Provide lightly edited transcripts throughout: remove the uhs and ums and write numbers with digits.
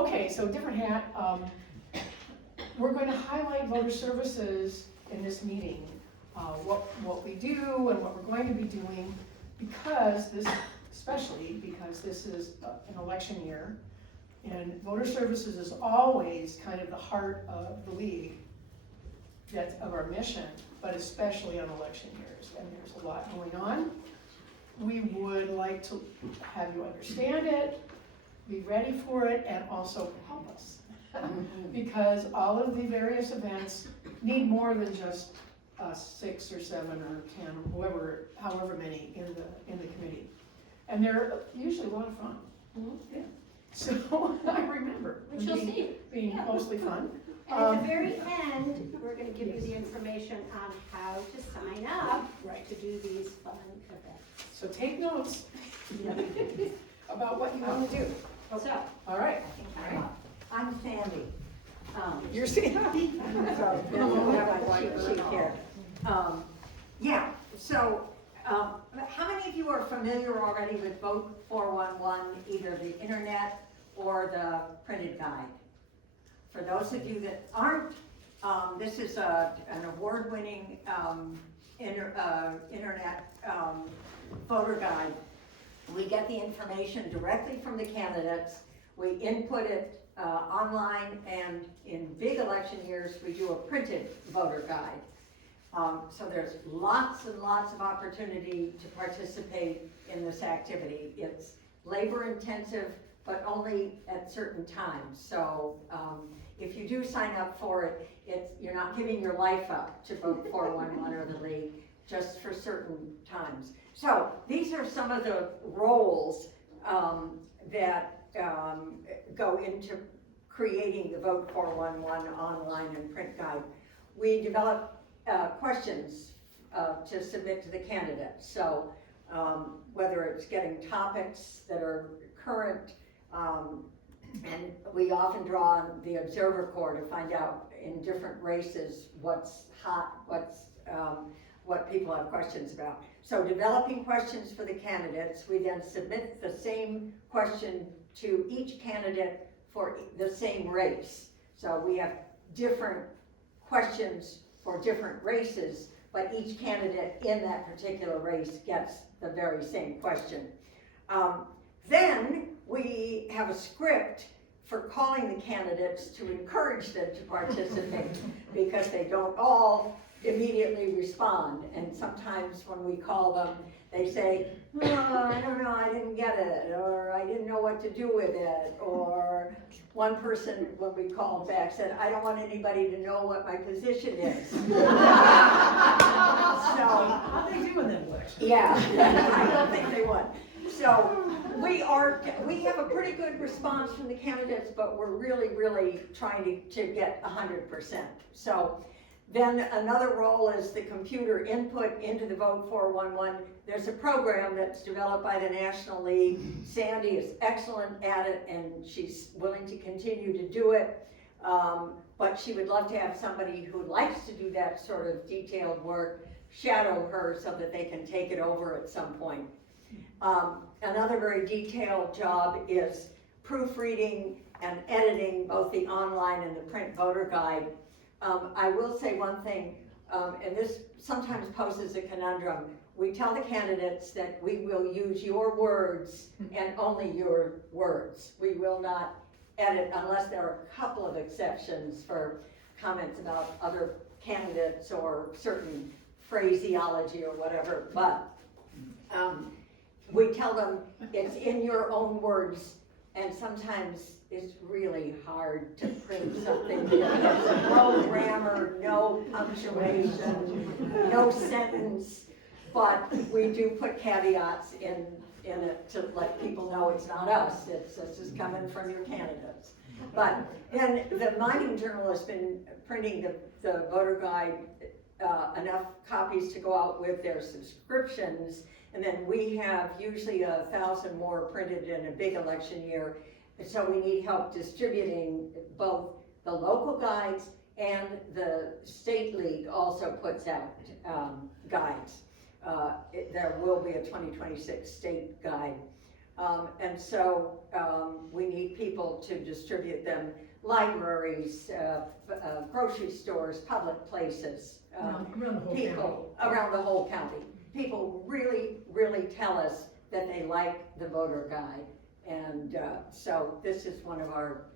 Okay, so different hat. We're going to highlight voter services in this meeting, what we do and what we're going to be doing, especially because this is an election year, and voter services is always kind of the heart of the league, that's of our mission, but especially on election years, and there's a lot going on. We would like to have you understand it, be ready for it, and also help us. Because all of the various events need more than just 6 or 7 or 10, or however many in the committee. And they're usually a lot of fun. Yeah. So I remember being mostly fun. And at the very end, we're going to give you the information on how to sign up to do these fun events. So take notes about what you want to do. So, all right. I'm Sandy. You're Sandy. So that's my sheet here. Yeah. So how many of you are familiar already with Vote 411, either the internet or the printed guide? For those of you that aren't, this is an award-winning internet voter guide. We get the information directly from the candidates. We input it online, and in big election years, we do a printed voter guide. So there's lots and lots of opportunity to participate in this activity. It's labor-intensive, but only at certain times. So if you do sign up for it, you're not giving your life up to Vote 411 or the League, just for certain times. So these are some of the roles that go into creating the Vote 411 online and print guide. We develop questions to submit to the candidates. So whether it's getting topics that are current, and we often draw on the Observer Corps to find out in different races what's hot, what people have questions about. So developing questions for the candidates, we then submit the same question to each candidate for the same race. So we have different questions for different races, but each candidate in that particular race gets the very same question. Then we have a script for calling the candidates to encourage them to participate because they don't all immediately respond. And sometimes when we call them, they say, oh, I don't know, I didn't get it, or I didn't know what to do with it, or one person, when we called back, said, I don't want anybody to know what my position is. So, how they do in that election? Yeah, I don't think they would. So we have a pretty good response from the candidates, but we're really trying to get 100%. So then another role is the computer input into the Vote 411. There's a program that's developed by the National League. Sandy is excellent at it, and she's willing to continue to do it. But she would love to have somebody who likes to do that sort of detailed work shadow her so that they can take it over at some point. Another very detailed job is proofreading and editing both the online and the print voter guide. I will say one thing, and this sometimes poses a conundrum. We tell the candidates that we will use your words and only your words. We will not edit unless there are a couple of exceptions for comments about other candidates or certain phraseology or whatever, but we tell them it's in your own words, and sometimes it's really hard to print something that has no grammar, no punctuation, no sentence, but we do put caveats in it to let people know it's not us, this is coming from your candidates. But then the Mining Journal has been printing the voter guide, enough copies to go out with their subscriptions, and then we have usually 1,000 more printed in a big election year. So we need help distributing both the local guides, and the state league also puts out guides. There will be a 2026 state guide. And so, we need people to distribute them, libraries, grocery stores, public places. Around the whole People around the whole county. People really, really tell us that they like the voter guide. And so this is one of our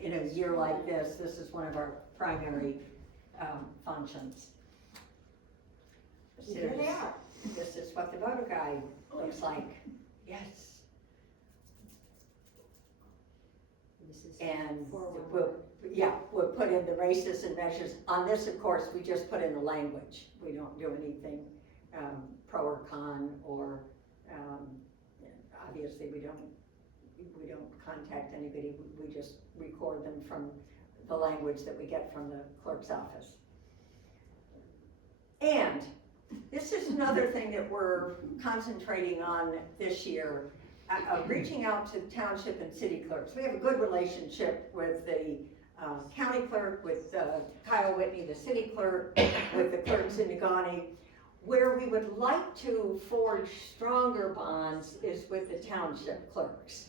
in a year like this is one of our primary functions. Here they are. This is what the voter guide looks like. Yes. And we'll put in the races and measures. On this, of course, we just put in the language. We don't do anything pro or con, or obviously we don't contact anybody. We just record them from the language that we get from the clerk's office. And this is another thing that we're concentrating on this year. Reaching out to township and city clerks. We have a good relationship with the county clerk, with Kyle Whitney, the city clerk, with the clerks in Negaunee. Where we would like to forge stronger bonds is with the township clerks.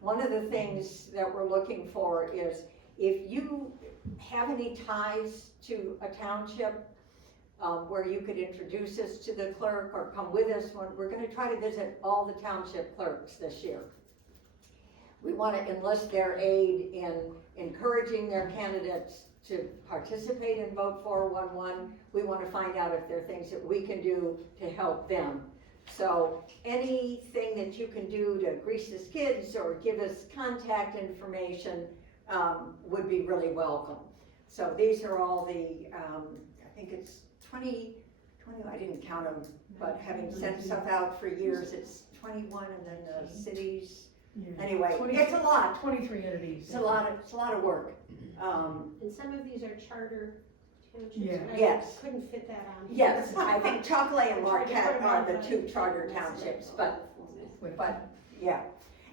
One of the things that we're looking for is if you have any ties to a township, where you could introduce us to the clerk or come with us. We're going to try to visit all the township clerks this year. We want to enlist their aid in encouraging their candidates to participate in Vote 411. We want to find out if there are things that we can do to help them. So anything that you can do to grease the skids or give us contact information would be really welcome. So these are all the, I think it's 20, I didn't count them, but having sent stuff out for years, it's 21, and then the cities. Anyway, it's a lot. 23 entities. It's a lot of work. And some of these are charter townships. Yeah. and I Yes. couldn't fit that on. Yes, I think Chocolate and Marquette are the two charter townships, but yeah.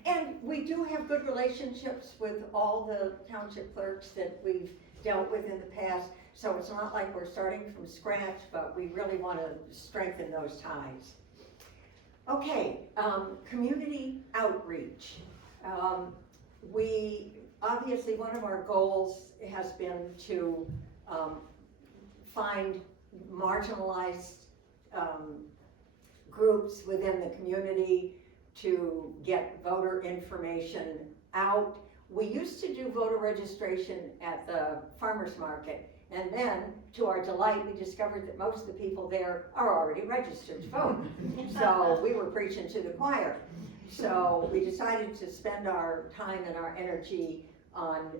And we do have good relationships with all the township clerks that we've dealt with in the past. So it's not like we're starting from scratch, but we really want to strengthen those ties. Okay, community outreach. We, obviously, one of our goals has been to find marginalized groups within the community to get voter information out. We used to do voter registration at the farmer's market. And then, to our delight, we discovered that most of the people there are already registered to vote. So we were preaching to the choir. So we decided to spend our time and our energy on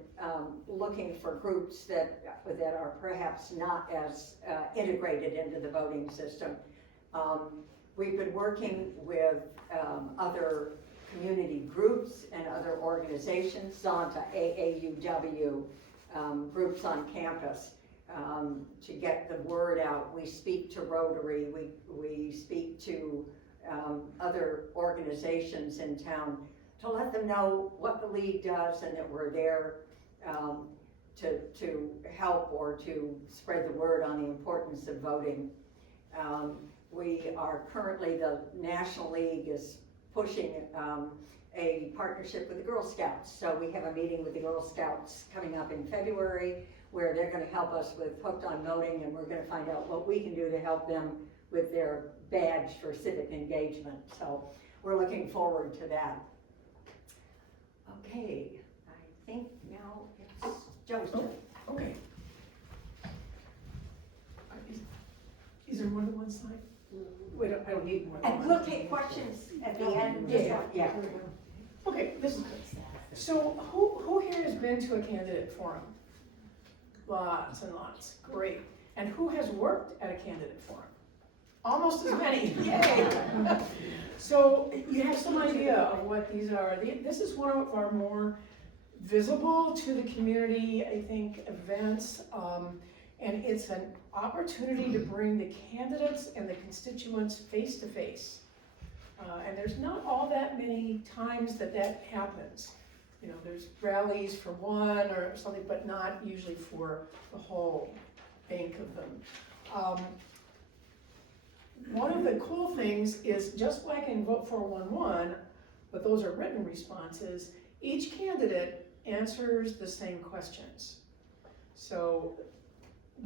looking for groups that are perhaps not as integrated into the voting system. We've been working with other community groups and other organizations, Zonta, AAUW, groups on campus. To get the word out. We speak to Rotary, we speak to other organizations in town to let them know what the league does and that we're there to help or to spread the word on the importance of voting. We are currently, the National League is pushing a partnership with the Girl Scouts. So we have a meeting with the Girl Scouts coming up in February, where they're going to help us with Hooked on Voting, and we're going to find out what we can do to help them with their badge for civic engagement. So we're looking forward to that. Okay, I think now it's Joe's turn. Okay. Is there more than one slide? Wait, I don't need more than And one. we'll take questions at the end. Yeah. Okay, this is good. So who here has been to a candidate forum? Lots and lots, great. And who has worked at a candidate forum? Almost as many, yay! So you have some idea of what these are. This is one of our more visible to the community, I think, events. And it's an opportunity to bring the candidates and the constituents face to face. And there's not all that many times that happens. You know, there's rallies for one or something, but not usually for the whole bank of them. one of the cool things is, just like in Vote 411, but those are written responses, each candidate answers the same questions. So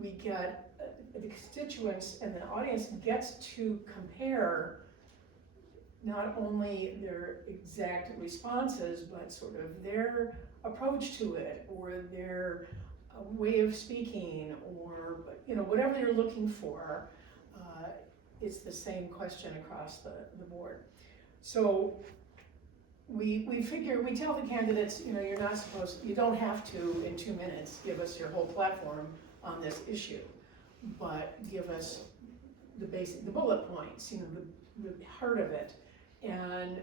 we get, the constituents and the audience gets to compare not only their exact responses, but sort of their approach to it, or their way of speaking, or, you know, whatever you're looking for. It's the same question across the board. So we tell the candidates, you know, you don't have to, in 2 minutes, give us your whole platform on this issue, but give us the bullet points, you know, the heart of it. And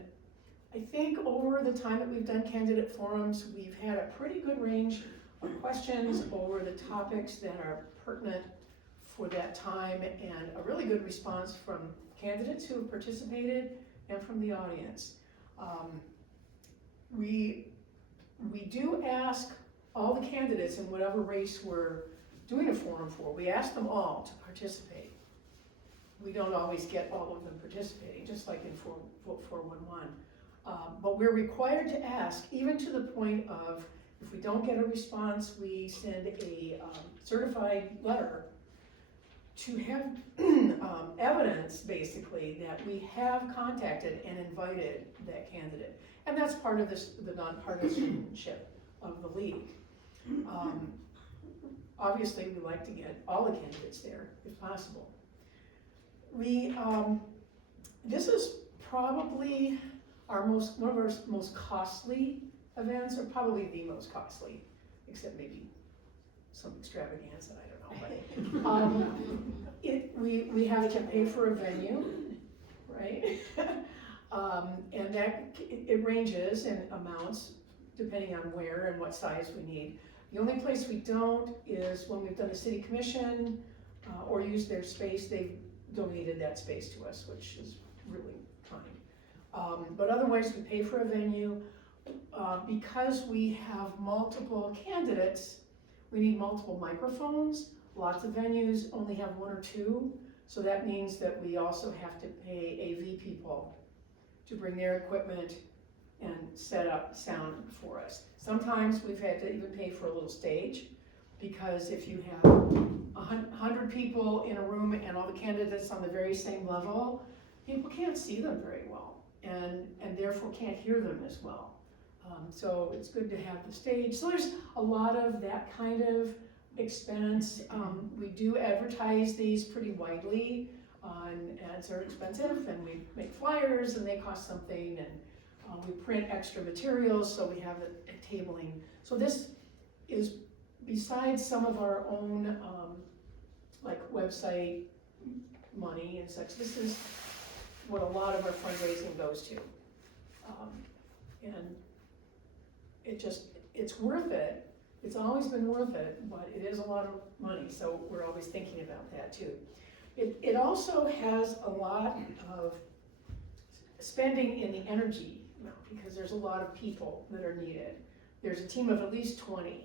I think over the time that we've done candidate forums, we've had a pretty good range of questions over the topics that are pertinent for that time, and a really good response from candidates who have participated and from the audience. We do ask all the candidates in whatever race we're doing a forum for, we ask them all to participate. We don't always get all of them participating, just like in Vote 411. But we're required to ask, even to the point of, if we don't get a response, we send a certified letter to have evidence, basically, that we have contacted and invited that candidate. And that's part of the nonpartisanship of the league. Obviously, we like to get all the candidates there, if possible. This is probably one of our most costly events, or probably the most costly, except maybe some extravaganza, I don't know. But we have to pay for a venue, right? And that it ranges in amounts depending on where and what size we need. The only place we don't is when we've done a city commission or used their space. They've donated that space to us, which is really kind. But otherwise, we pay for a venue. Because we have multiple candidates, we need multiple microphones. Lots of venues only have 1 or 2, so that means that we also have to pay AV people to bring their equipment and set up sound for us. Sometimes we've had to even pay for a little stage, because if you have 100 people in a room and all the candidates on the very same level, people can't see them very well, and therefore can't hear them as well. So it's good to have the stage. So there's a lot of that kind of expense. We do advertise these pretty widely, and ads are expensive, and we make flyers and they cost something, and we print extra materials, so we have a tabling. So this is, besides some of our own like website money and such, this is what a lot of our fundraising goes to. And it's worth it. It's always been worth it, but it is a lot of money, so we're always thinking about that too. It also has a lot of spending in the energy, because there's a lot of people that are needed. There's a team of at least 20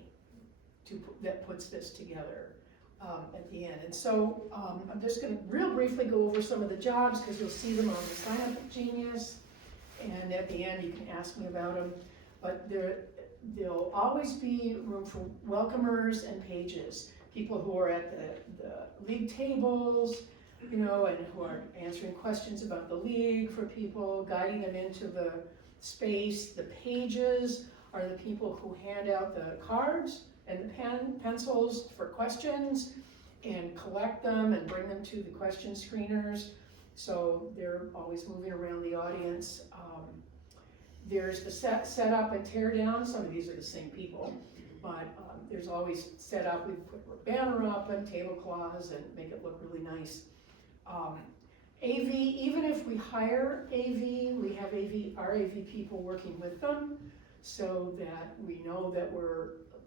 that puts this together at the end. And so I'm just going to real briefly go over some of the jobs, because you'll see them on the Sign Up Genius, and at the end you can ask me about them. But there'll always be room for welcomers and pages, people who are at the league tables, you know, and who are answering questions about the league for people, guiding them into the space. The pages are the people who hand out the cards and the pencils for questions, and collect them and bring them to the question screeners. So they're always moving around the audience. There's the set up and tear down. Some of these are the same people, but there's always set up. We put a banner up and tablecloths and make it look really nice. AV, even if we hire AV, we have our AV people working with them, so that we know that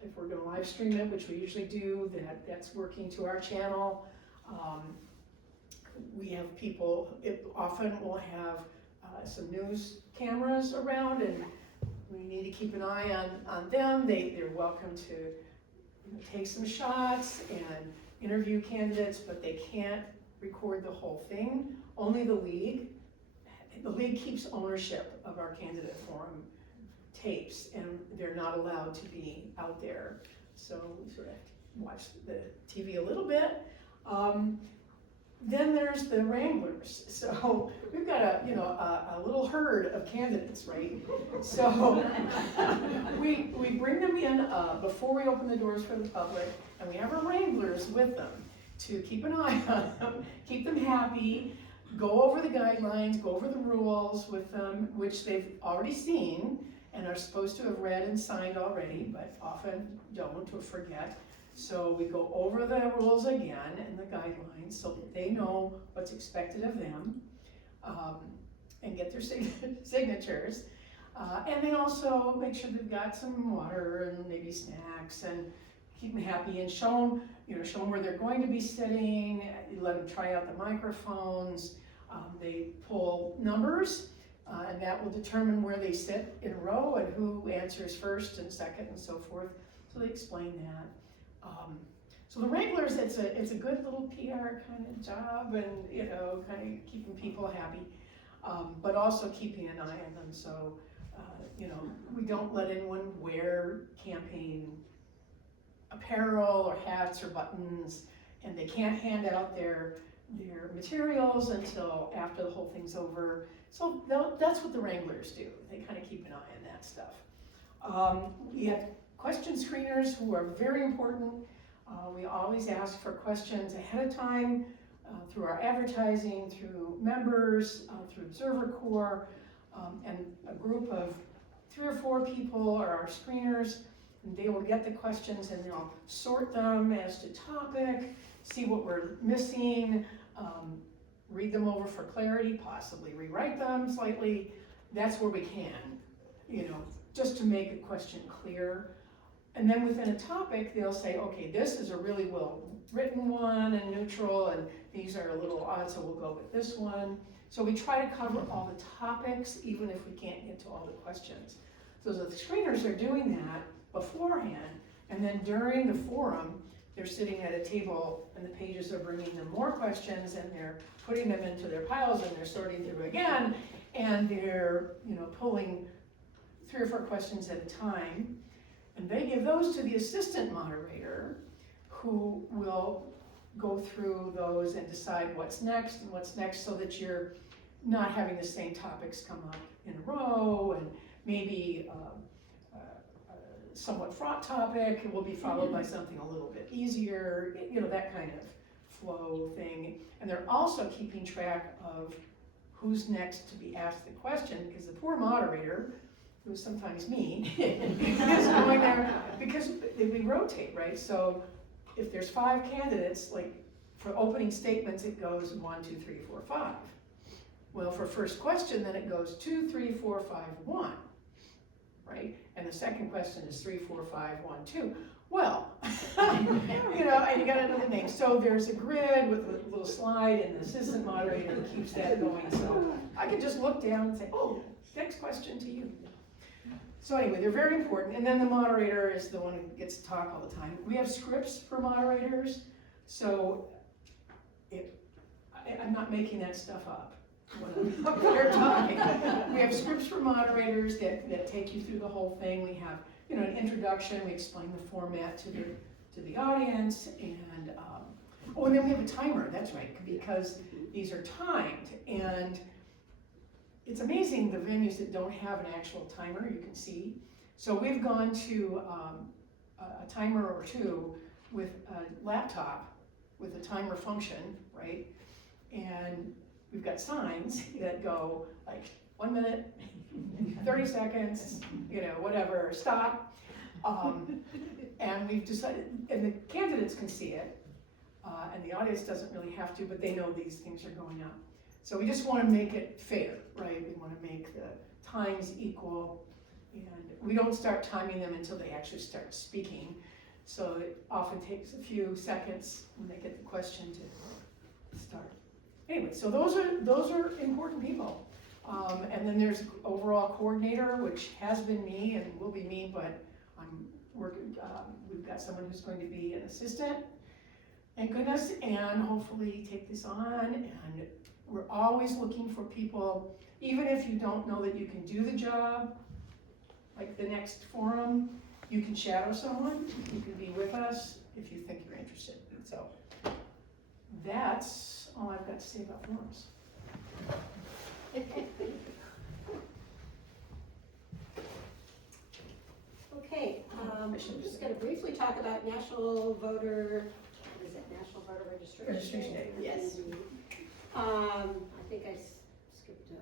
if we're going to live stream it, which we usually do, that's working to our channel. We have people, often we'll have some news cameras around, and we need to keep an eye on them. They're welcome to take some shots and interview candidates, but they can't record the whole thing. Only the league keeps ownership of our candidate forum tapes, and they're not allowed to be out there. So we sort of watch the TV a little bit. Then there's the wranglers. So we've got a little herd of candidates, right? So we bring them in before we open the doors for the public, and we have our wranglers with them to keep an eye on them, keep them happy, go over the guidelines, go over the rules with them, which they've already seen and are supposed to have read and signed already, but often don't or forget. So we go over the rules again and the guidelines so that they know what's expected of them, and get their signatures. And then also make sure they've got some water and maybe snacks, and keep them happy and show them where they're going to be sitting. You let them try out the microphones. They pull numbers, and that will determine where they sit in a row and who answers first and second and so forth. So they explain that. So the wranglers, it's a good little PR kind of job, and kind of keeping people happy, but also keeping an eye on them. So we don't let anyone wear campaign apparel or hats or buttons, and they can't hand out their materials until after the whole thing's over. So that's what the wranglers do. They kind of keep an eye on that stuff. We have question screeners who are very important. We always ask for questions ahead of time through our advertising, through members, through Observer Corps, and a group of 3 or 4 people are our screeners, and they will get the questions and they'll sort them as to topic, see what we're missing, read them over for clarity, possibly rewrite them slightly. That's where we can, just to make a question clear. And then within a topic, they'll say, okay, this is a really well-written one and neutral, and these are a little odd, so we'll go with this one. So we try to cover all the topics, even if we can't get to all the questions. So the screeners are doing that beforehand, and then during the forum, they're sitting at a table, and the pages are bringing them more questions, and they're putting them into their piles, and they're sorting through again, and they're pulling 3 or 4 questions at a time. And they give those to the assistant moderator, who will go through those and decide what's next, so that you're not having the same topics come up in a row, and maybe a somewhat fraught topic will be followed by something a little bit easier, that kind of flow thing. And they're also keeping track of who's next to be asked the question, because the poor moderator, who's sometimes me, is going there, because we rotate, right? So if there's 5 candidates, like for opening statements, it goes 1, 2, 3, 4, 5. Well, for first question, then it goes 2, 3, 4, 5, 1, right? And the second question is 3, 4, 5, 1, 2. Well, and you got another name. So there's a grid with a little slide, and the assistant moderator keeps that going. So I can just look down and say, oh, next question to you. So anyway, they're very important, and then the moderator is the one who gets to talk all the time. We have scripts for moderators, so I'm not making that stuff up when I'm up there talking. We have scripts for moderators that take you through the whole thing. We have an introduction, we explain the format to the audience, and and then we have a timer, that's right, because these are timed, and it's amazing the venues that don't have an actual timer, you can see. So we've gone to a timer or 2 with a laptop with a timer function, right? And we've got signs that go like 1 minute, 30 seconds, whatever, stop. And we've decided, and the candidates can see it, and the audience doesn't really have to, but they know these things are going up. So we just want to make it fair, right? We want to make the times equal, and we don't start timing them until they actually start speaking. So it often takes a few seconds when they get the question to start. Anyway, so those are important people. And then there's overall coordinator, which has been me and will be me, but I'm working. We've got someone who's going to be an assistant. thank goodness, and hopefully take this on, and we're always looking for people, even if you don't know that you can do the job, like the next forum, you can shadow someone, you can be with us if you think you're interested. So that's all I've got to say about forums. Okay, I'm just gonna briefly talk about National Voter, what is it, National Voter Registration? Registration Day, yes. I think I skipped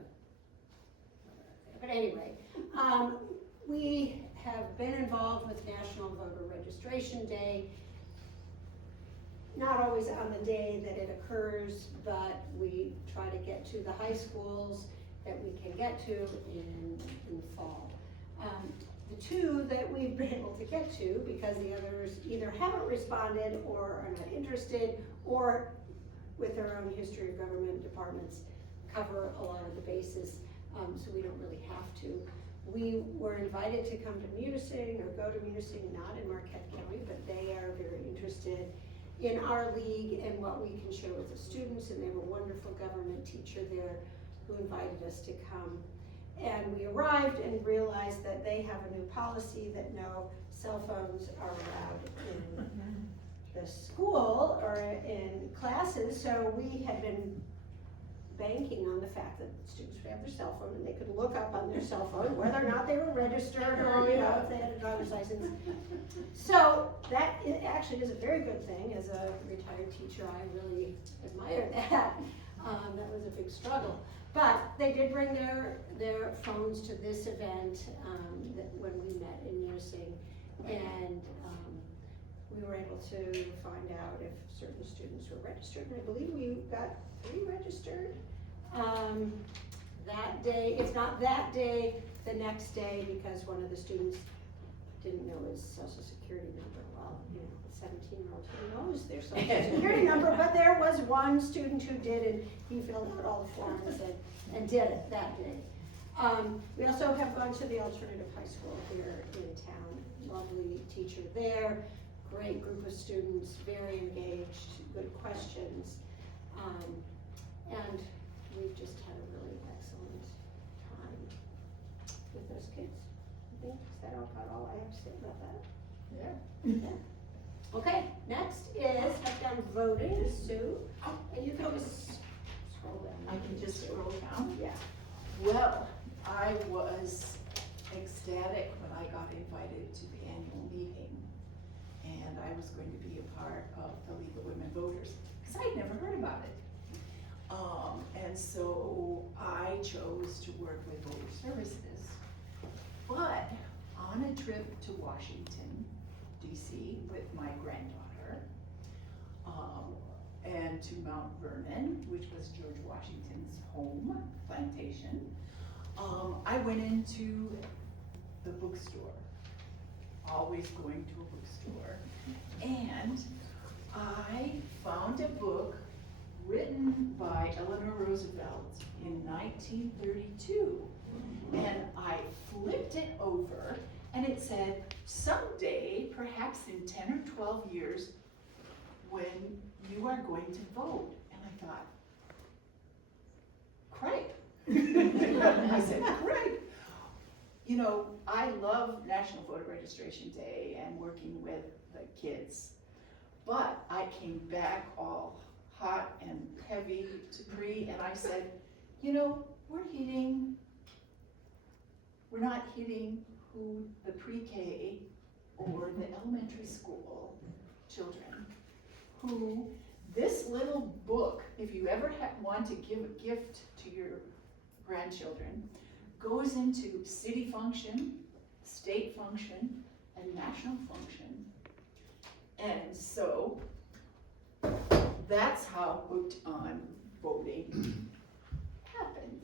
but anyway, we have been involved with National Voter Registration Day. Not always on the day that it occurs, but we try to get to the high schools that we can get to in the fall. The two that we've been able to get to, because the others either haven't responded or are not interested, or with their own history of government departments, cover a lot of the bases, so we don't really have to. We were invited to come to Munising or go to Munising, not in Marquette County, but they are very interested in our league and what we can share with the students, and they have a wonderful government teacher there who invited us to come. And we arrived and realized that they have a new policy that no cell phones are allowed in the school or in classes, so we had been banking on the fact that students would have their cell phone and they could look up on their cell phone whether or not they were registered or, you know, if they had a driver's license. So that actually is a very good thing. As a retired teacher, I really admire that. That was a big struggle. But they did bring their phones to this event when we met in Munising, and we were able to find out if certain students were registered, and I believe we got 3 registered that day. If not that day, the next day, because one of the students didn't know his social security number. Well, you know, the 17-year-old who knows their social security number, but there was one student who did, and he filled out all the forms and did it that day. We also have gone to the alternative high school here in town. Lovely teacher there, great group of students, very engaged, good questions. And we've just had a really excellent time with those kids. I think, is that about all I have to say about that? Yeah. Okay, next is have done voting, Sue, and you can just scroll down. I can just scroll down? Yeah. Well, I was ecstatic when I got invited to the annual meeting, and I was going to be a part of the League of Women Voters, because I'd never heard about it. And so I chose to work with voter services. But on a trip to Washington, D.C. with my granddaughter, and to Mount Vernon, which was George Washington's home plantation, I went into the bookstore, always going to a bookstore, and I found a book written by Eleanor Roosevelt in 1932, and I flipped it over, and it said, someday, perhaps in 10 or 12 years, when you are going to vote. And I thought, great. I said, great. You know, I love National Voter Registration Day and working with the kids, but I came back all hot and heavy to pre, and I said, you know, we're not hitting who the pre-K or the elementary school children, who this little book, if you ever want to give a gift to your grandchildren, goes into city function, state function, and national function. And so that's how Hooked on Voting happened.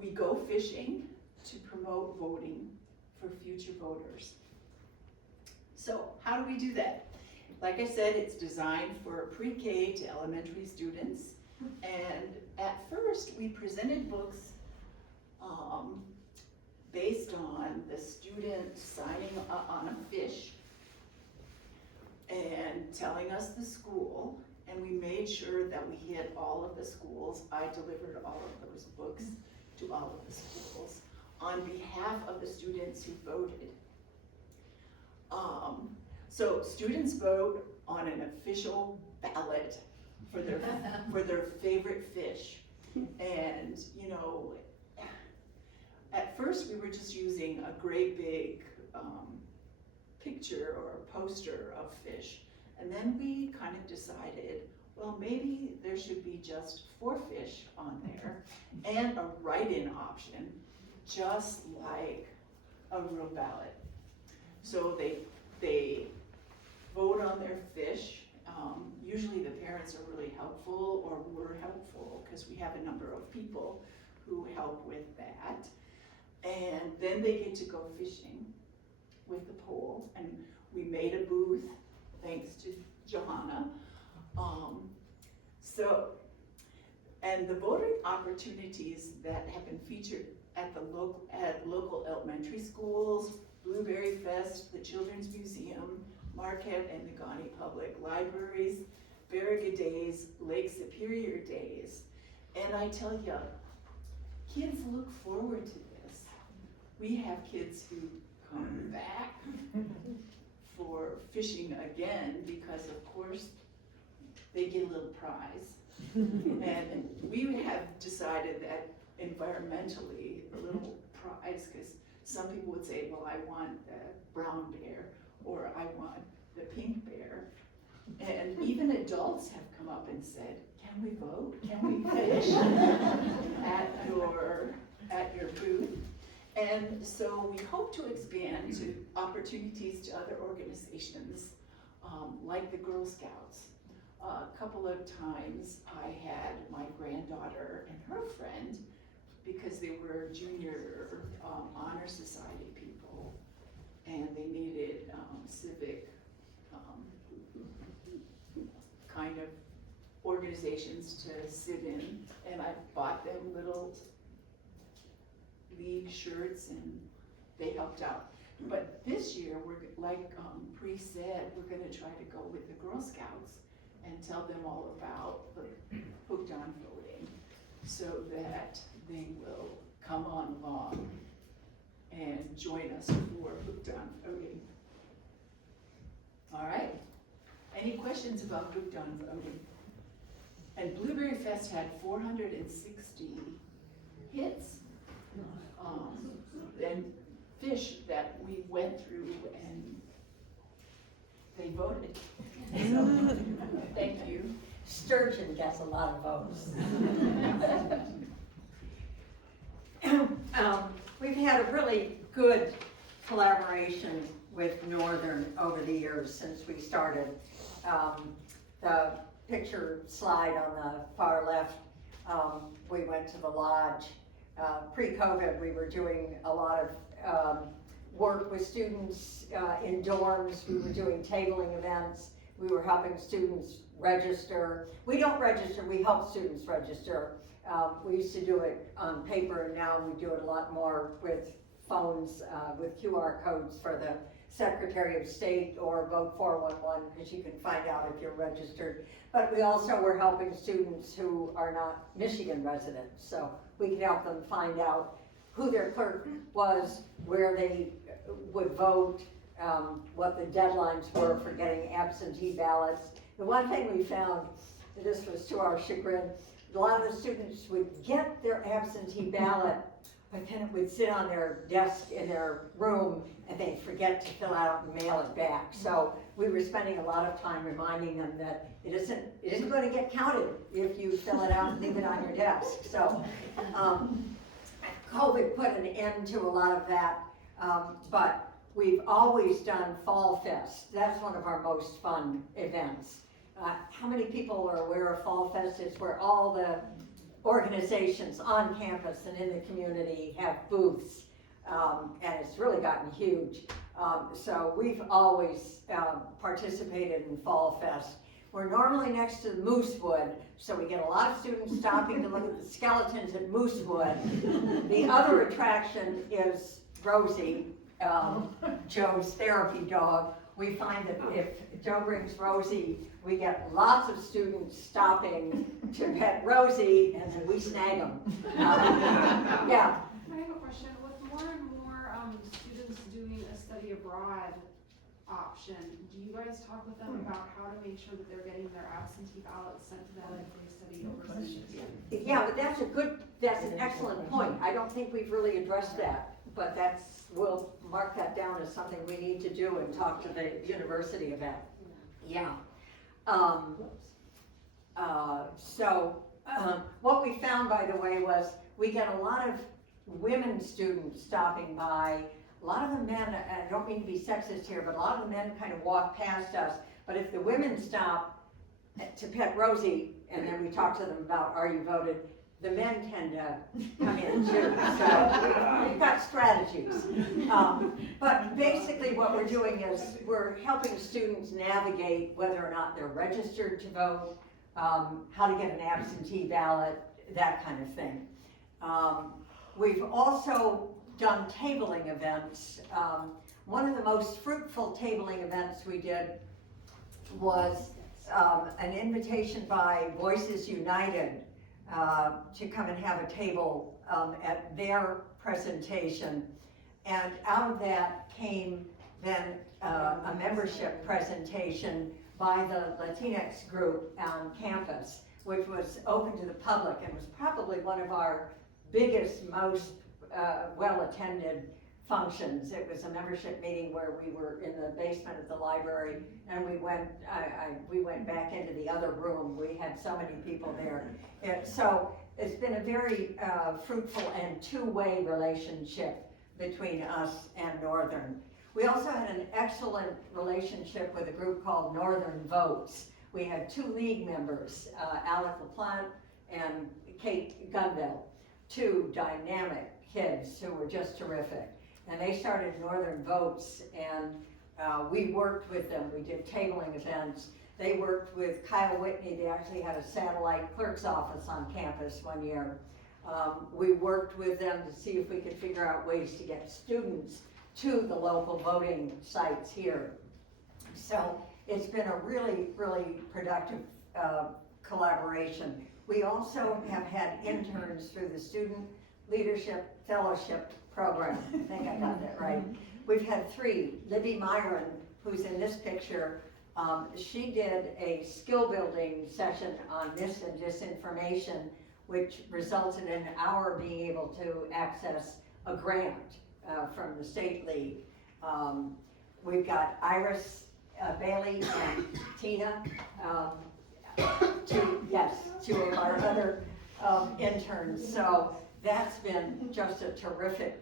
We go fishing to promote voting for future voters. So how do we do that? Like I said, it's designed for pre-K to elementary students. And at first, we presented books based on the student signing on a fish. And telling us the school, and we made sure that we hit all of the schools. I delivered all of those books to all of the schools on behalf of the students who voted. So students vote on an official ballot for their favorite fish. And, you know, at first we were just using a great big picture or a poster of fish. And then we kind of decided, well, maybe there should be just 4 fish on there and a write-in option, just like a real ballot. So they vote on their fish. Usually the parents are really helpful, or were helpful, because we have a number of people who help with that. And then they get to go fishing with the pole, and we made a booth, thanks to Johanna. And the voting opportunities that have been featured at local elementary schools, Blueberry Fest, the Children's Museum, Marquette and Negaunee Public Libraries, Farragut Days, Lake Superior Days. And I tell you, kids look forward to this. We have kids who come back for fishing again because, of course, they get a little prize. And we have decided that environmentally, a little prize, because some people would say, well, I want the brown bear, or I want the pink bear. And even adults have come up and said, can we vote? Can we fish at your booth? And so we hope to expand to opportunities to other organizations, like the Girl Scouts. A couple of times I had my granddaughter and her friend, because they were junior honor society people, and they needed civic kind of organizations to sit in, and I bought them little league shirts, and they helped out. But this year, we're, like Bree said, we're gonna try to go with the Girl Scouts and tell them all about the Hooked on Voting, so that they will come on along and join us for Hooked on Voting. All right, any questions about Hooked on Voting? And Blueberry Fest had 460 hits, and fish that we went through, and they voted. So, thank you. Sturgeon gets a lot of votes. We've had a really good collaboration with Northern over the years since we started. The picture slide on the far left, we went to the lodge. Pre-COVID, we were doing a lot of work with students in dorms. We were doing tabling events. We were helping students register. We don't register, we help students register. We used to do it on paper, and now we do it a lot more with phones, with QR codes for the Secretary of State or Vote 411, because you can find out if you're registered. But we also were helping students who are not Michigan residents, so we could help them find out who their clerk was, where they would vote, what the deadlines were for getting absentee ballots. The one thing we found, this was to our chagrin, a lot of the students would get their absentee ballot, but then it would sit on their desk in their room, and they'd forget to fill out and mail it back. So we were spending a lot of time reminding them that it isn't going to get counted if you fill it out and leave it on your desk. So COVID put an end to a lot of that, but we've always done Fall Fest. That's one of our most fun events. How many people are aware of Fall Fest? It's where all the organizations on campus and in the community have booths, and it's really gotten huge. So we've always participated in Fall Fest. We're normally next to Moosewood, so we get a lot of students stopping to look at the skeletons at Moosewood. The other attraction is Rosie, Joe's therapy dog, we find that if Joe brings Rosie, we get lots of students stopping to pet Rosie, and then we snag them. Yeah. I have a question. With more and more students doing a study abroad option, do you guys talk with them about how to make sure that they're getting their absentee ballots sent to them if they study overseas? Yeah, but that's an excellent point. I don't think we've really addressed that, but we'll mark that down as something we need to do and talk to the university about. Yeah. What we found, by the way, was we get a lot of women students stopping by. A lot of the men, and I don't mean to be sexist here, but a lot of the men kind of walk past us. But if the women stop to pet Rosie, and then we talk to them about, are you voted? The men tend to come in too, so we've got strategies. But basically what we're doing is we're helping students navigate whether or not they're registered to vote, how to get an absentee ballot, that kind of thing. We've also done tabling events. One of the most fruitful tabling events we did was an invitation by Voices United to come and have a table at their presentation. And out of that came then a membership presentation by the Latinx group on campus, which was open to the public and was probably one of our biggest, most well-attended functions. It was a membership meeting where we were in the basement of the library, and we went back into the other room. We had so many people there. So it's been a very fruitful and two-way relationship between us and Northern. We also had an excellent relationship with a group called Northern Votes. We had two league members, Alec LaPlante and Kate Gunville, two dynamic kids who were just terrific. And they started Northern Votes, and we worked with them. We did tabling events. They worked with Kyle Whitney. They actually had a satellite clerk's office on campus one year. We worked with them to see if we could figure out ways to get students to the local voting sites here. So it's been a really, really productive collaboration. We also have had interns through the Student Leadership Fellowship Program. I think I got that right. We've had 3. Libby Myron, who's in this picture, she did a skill building session on mis and disinformation, which resulted in our being able to access a grant from the State League. We've got Iris Bailey and Tina, two of our other interns. So that's been just a terrific,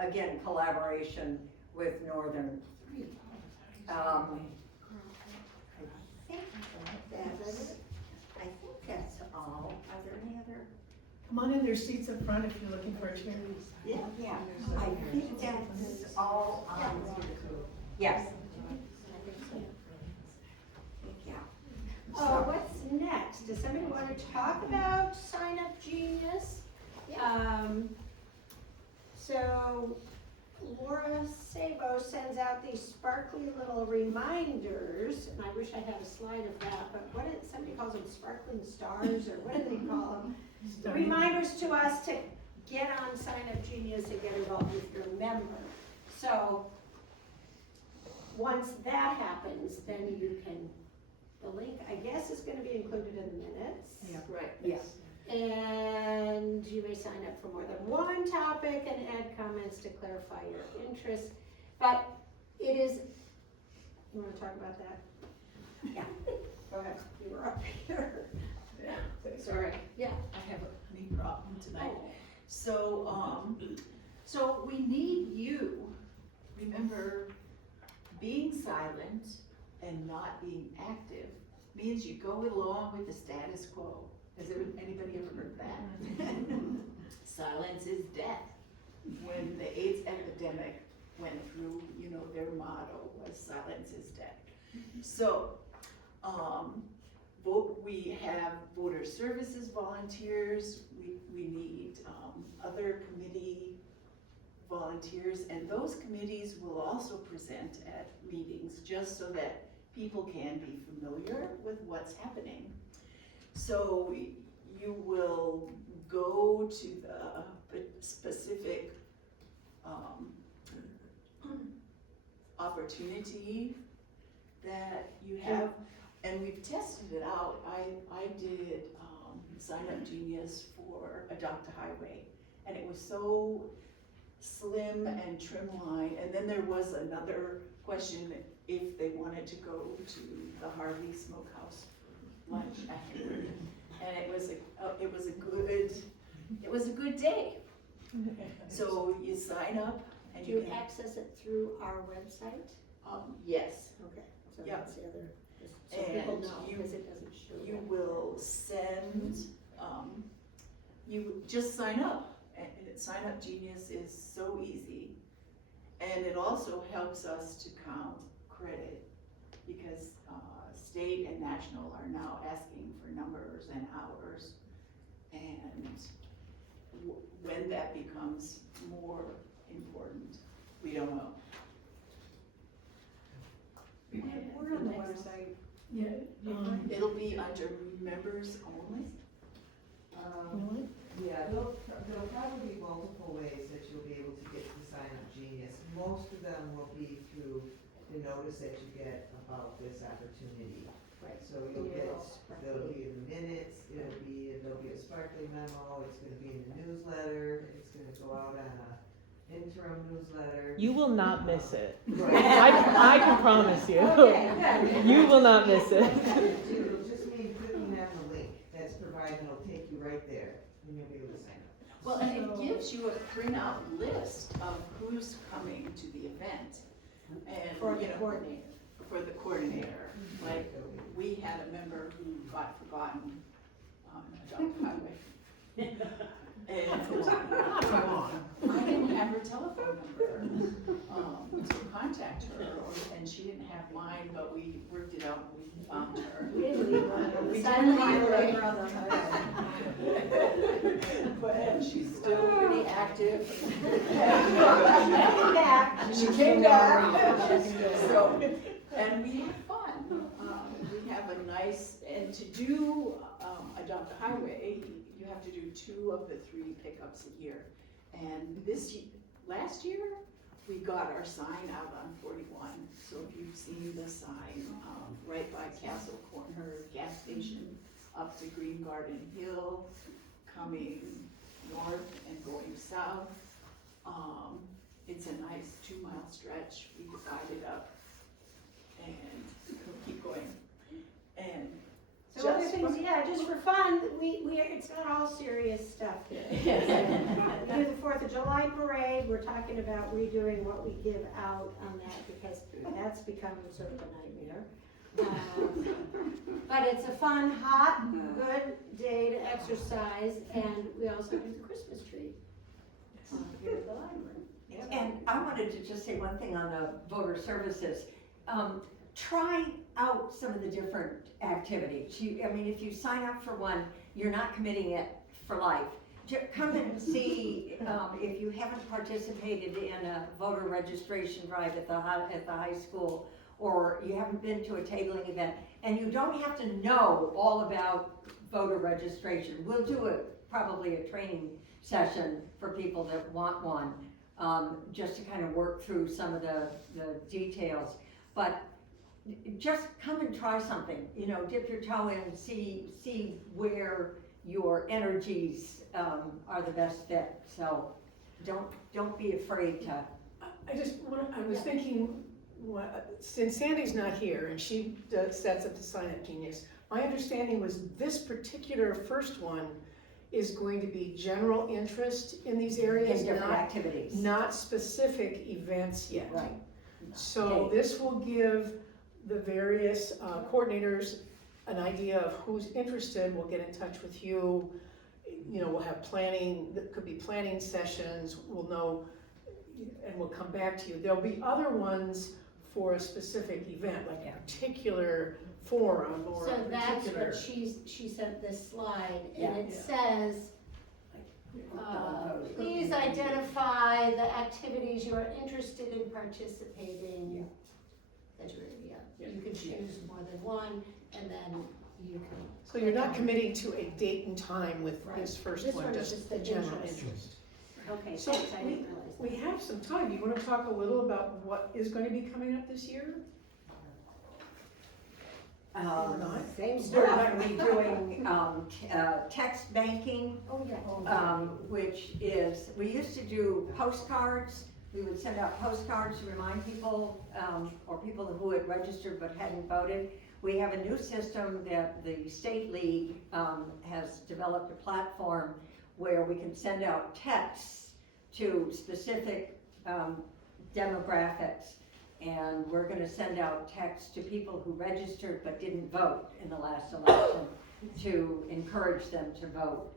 again, collaboration with Northern. I think that's all. Are there any other? Come on in, there's seats up front if you're looking for a chair. Yeah, I think that's all on. Yes. Yeah. Oh, what's next? Does somebody want to talk about Sign Up Genius? So Laura Sabo sends out these sparkly little reminders, and I wish I had a slide of that, but somebody calls them sparkling stars, or what do they call them? Reminders to us to get on Sign Up Genius and get involved with your member. So once that happens, then you can, the link, I guess, is going to be included in the minutes. Yeah. Right. Yes. And you may sign up for more than one topic and add comments to clarify your interest. But it is, you want to talk about that? Yeah. Go ahead, you were up here. Yeah. Sorry. Yeah. I have a knee problem tonight. So we need you. Remember, being silent and not being active means you go along with the status quo. Has anybody ever heard that? Silence is death. When the AIDS epidemic went through, their motto was silence is death. So, we have voter services volunteers, we need other committee volunteers, and those committees will also present at meetings, just so that people can be familiar with what's happening. So you will go to the specific opportunity that you have, and we've tested it out. I did Sign Up Genius for Adopt a Highway, and it was so slim and trimline. And then there was another question if they wanted to go to the Harvey Smokehouse for lunch afterward, and it was a good day. So you sign up and Do you access it through our website? yes. Okay, so Yeah. that's the other, so people And know, because it doesn't show You that. will send, you just sign up, and Sign Up Genius is so easy. And it also helps us to count credit, because state and national are now asking for numbers and hours. And when that becomes more important, we don't know. We're on the website. Yeah, It'll be under members only. really? Yeah, there'll probably be multiple ways that you'll be able to get to Sign Up Genius. Most of them will be through the notice that you get about this opportunity. Right. So you'll Yeah, get, sparkly. there'll be in the minutes, there'll be a sparkly memo, it's gonna be in the newsletter, it's gonna go out on a interim newsletter. You will not miss it. Right. I can promise you. Okay, good. You will not miss it. It'll just mean clicking on the link that's provided, it'll take you right there, and you'll be able to sign up. Well, and it gives you a printout list of who's coming to the event. And, For the you know, coordinator. for the coordinator. Like, we had a member who got forgotten on Adopt a Highway. And Come on. I didn't have her telephone number to contact her, and she didn't have mine, but we worked it out and we found her. We didn't leave one on We the side didn't of the leave highway. her. But she's still pretty active. She She came back. So, and we had fun. We have a nice, and to do Adopt a Highway, you have to do 2 of the 3 pickups a year. And last year, we got our sign out on 41. So if you've seen the sign, right by Castle Corner gas station, up to Green Garden Hill, coming north and going south. It's a nice 2-mile stretch. We divide it up and keep going. And So other just things, for- yeah, just for fun, it's not all serious stuff here. We do the 4th of July parade, we're talking about redoing what we give out on that, because that's become sort of a nightmare. But it's a fun, hot, good day to exercise, and we also do the Christmas tree here at the library. And I wanted to just say one thing on the voter services. Try out some of the different activities. If you sign up for one, you're not committing it for life. Come and see, if you haven't participated in a voter registration drive at the high school, or you haven't been to a tabling event, and you don't have to know all about voter registration. We'll do probably a training session for people that want one, just to kind of work through some of the details. But just come and try something, dip your toe in, see where your energies are the best fit. So don't be afraid to. I was thinking, since Sandy's not here and she sets up the Sign Up Genius, my understanding was this particular first one is going to be general interest in these areas, In different activities. not specific events yet. Right. So Okay. this will give the various coordinators an idea of who's interested. We'll get in touch with you. We'll have planning, that could be planning sessions. We'll know, and we'll come back to you. There'll be other ones for a specific event, like a particular forum or a So that's particular. what she sent this slide, and Yeah. it says, Please identify the activities you are interested in participating. That's right, yeah. You can choose more than one, and then you can. So you're not committing to a date and time with Right. this first This one, one is just just the general interest. interest. Okay, So thanks, I didn't realize that. We have some time. You wanna talk a little about what is gonna be coming up this year? Or not? Same We're stuff. gonna be doing, text banking, Oh, yeah. which is, we used to do postcards. We would send out postcards to remind people, or people who had registered but hadn't voted. We have a new system that the State League, has developed a platform where we can send out texts to specific, demographics. And we're gonna send out texts to people who registered but didn't vote in the last election to encourage them to vote.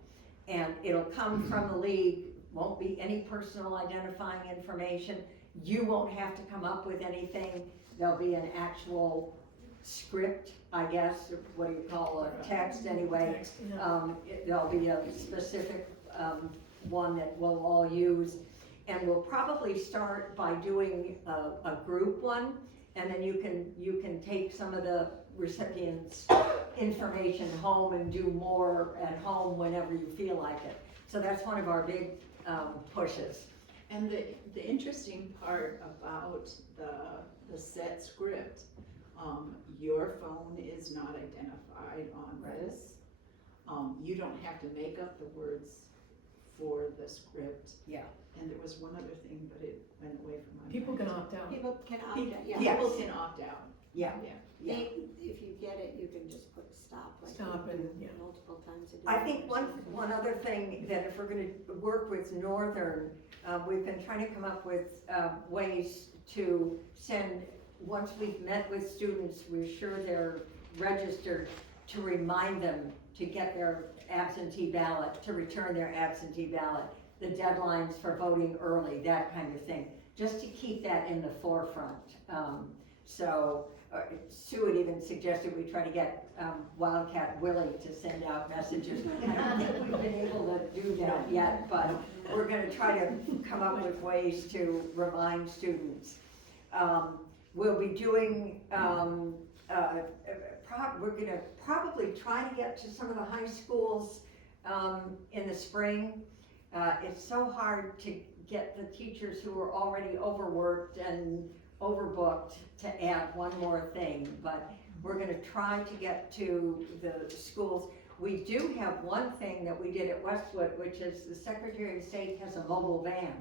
And it'll come from the league, won't be any personal identifying information. You won't have to come up with anything. There'll be an actual script, I guess, or what do you call a text anyway. Text, yeah. There'll be a specific, one that we'll all use. And we'll probably start by doing a group one, and then you can take some of the recipients' information home and do more at home whenever you feel like it. So that's one of our big pushes. And the interesting part about the set script, your phone is not identified on this. You don't have to make up the words for the script. Yeah. And there was one other thing, but it went away from my mind. People can opt out. People can opt People, out, yeah. Yes. people can opt out. Yeah. Yeah. If you get it, you can just put stop, like Stop and, yeah. multiple times a day. I think one other thing that if we're gonna work with Northern, we've been trying to come up with ways to send, once we've met with students, we're sure they're registered, to remind them to get their absentee ballot, to return their absentee ballot, the deadlines for voting early, that kind of thing, just to keep that in the forefront. Sue had even suggested we try to get Wildcat Willie to send out messages. I don't think we've been able to do that yet, but we're gonna try to come up with ways to remind students. We'll be doing, we're gonna probably try to get to some of the high schools in the spring. It's so hard to get the teachers who are already overworked and overbooked to add one more thing, but we're gonna try to get to the schools. We do have one thing that we did at Westwood, which is the Secretary of State has a mobile van.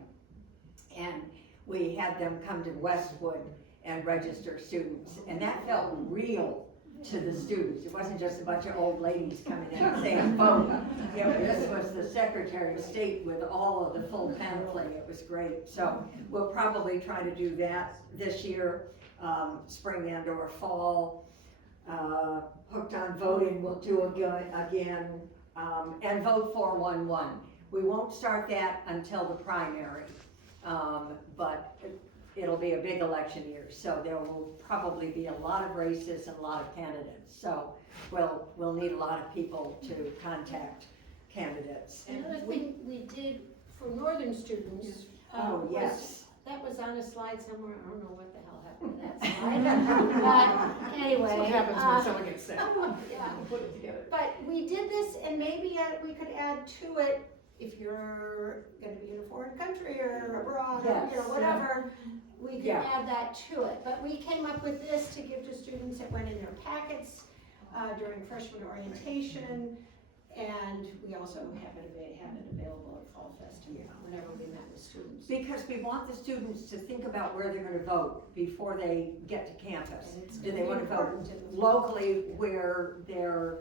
And we had them come to Westwood and register students, and that felt real to the students. It wasn't just a bunch of old ladies coming in and saying, vote. This was the Secretary of State with all of the full pamphlet. It was great. So we'll probably try to do that this year, spring and or fall. Hooked on voting we'll do again, and vote 411. We won't start that until the primary, but it'll be a big election year, so there will probably be a lot of races and a lot of candidates. So we'll need a lot of people to contact candidates. Another thing we did for Northern students, Oh, yes. that was on a slide somewhere, I don't know what the hell happened to that slide. But anyway. That's what happens when someone gets sick. Yeah. Put it together. But we did this, and maybe we could add to it, if you're gonna be in a foreign country or abroad, or, Yes. whatever, we could Yeah. add that to it. But we came up with this to give to students that went in their packets, during freshman orientation, and we also have it available at Fall Fest, whenever we met with students. Because we want the students to think about where they're gonna vote before they get to campus. And it's Do they gonna be wanna vote important in the- locally where their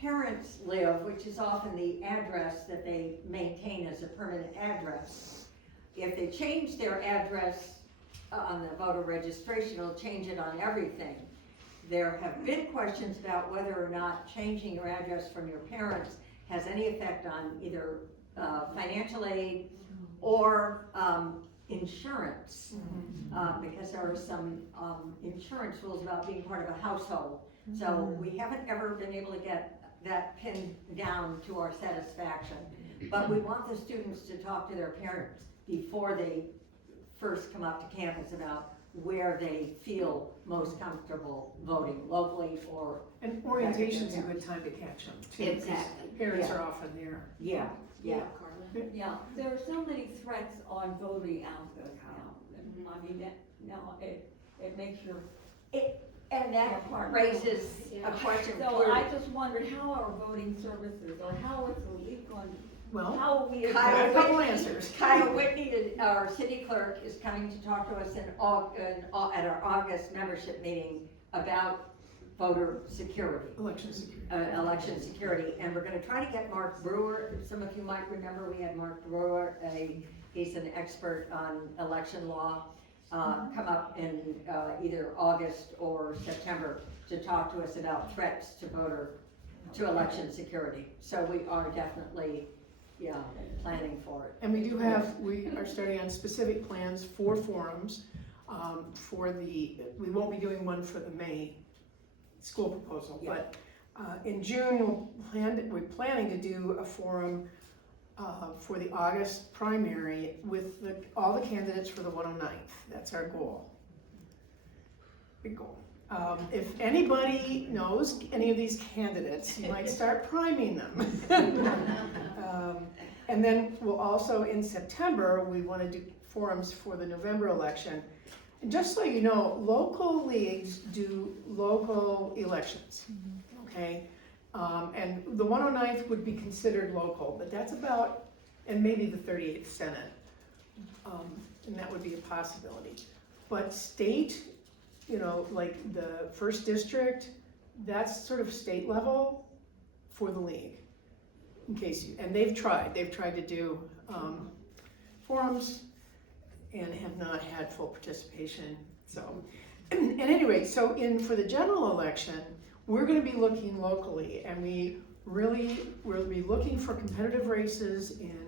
parents live, which is often the address that they maintain as a permanent address? If they change their address on the voter registration, it'll change it on everything. There have been questions about whether or not changing your address from your parents has any effect on either financial aid or insurance, because there are some insurance rules about being part of a household. So we haven't ever been able to get that pinned down to our satisfaction. But we want the students to talk to their parents before they first come up to campus about where they feel most comfortable voting, locally or. And orientation's a good time to catch them too. 'Cause Exactly, Parents yeah. are often there. Yeah, yeah. Yeah, there are so many threats on voting out there now. I mean, it makes your. And that raises a question. So I just wondered, how are voting services, or how is the league going, Well, how are we? I got a couple Whitney- answers. Kyle Whitney, our city clerk, is coming to talk to us at our August membership meeting about voter security. Election security. Election security, and we're gonna try to get Mark Brewer. Some of you might remember, we had Mark Brewer, he's an expert on election law, come up in, either August or September to talk to us about threats to election security. So we are definitely, planning for it. And we are starting on specific plans for forums, we won't be doing one for the May school proposal, Yeah. but, in June, we're planning to do a forum, for the August primary with all the candidates for the 109th. That's our goal. Big goal. If anybody knows any of these candidates, you might start priming them. And then we'll also, in September, we want to do forums for the November election. And just so you know, local leagues do local elections, okay? And the 109th would be considered local, but that's about, and maybe the 38th Senate. And that would be a possibility. But state, like the first district, that's sort of state level for the league. In case and they've tried to do forums and have not had full participation. So, at any rate, for the general election, we're gonna be looking locally, and we'll be looking for competitive races in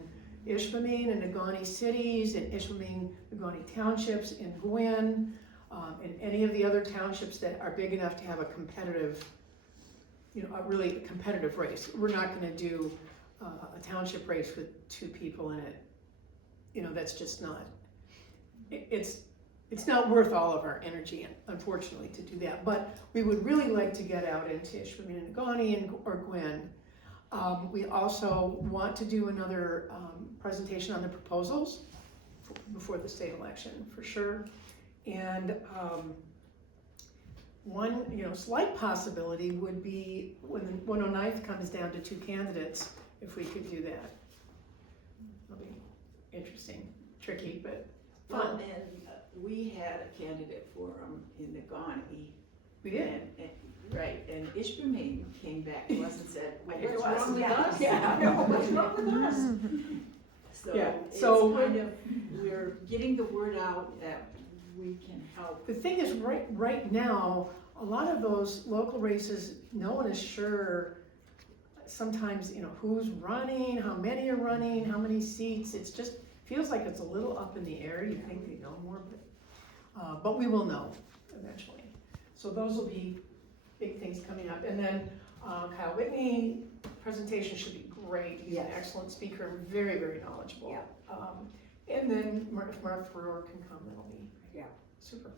Ishpeming and Negaunee cities, in Ishpeming, Negaunee townships, in Gwynn, and any of the other townships that are big enough to have a competitive, a really competitive race. We're not gonna do a township race with 2 people in it. That's just not, it's not worth all of our energy, unfortunately, to do that. But we would really like to get out into Ishpeming and Negaunee or Gwynn. We also want to do another presentation on the proposals before the state election, for sure. And one, slight possibility would be when the 109th comes down to 2 candidates, if we could do that. It'll be interesting, tricky, but fun. And we had a candidate forum in Negaunee. We did. Right, and Ishpeming came back to us and said, What's what's wrong wrong with with us? us? Yeah. What's wrong with us? Yeah, It's so kind of, we're getting the word out that we can help. The thing is, right now, a lot of those local races, no one is sure sometimes, who's running, how many are running, how many seats. It's just, feels like it's a little up in the air. You think they know more, but we will know eventually. So those will be big things coming up. And then Kyle Whitney presentation should be great. He's an excellent speaker, very, very knowledgeable. Yeah. And then if Mark Brewer can come, that'll be super.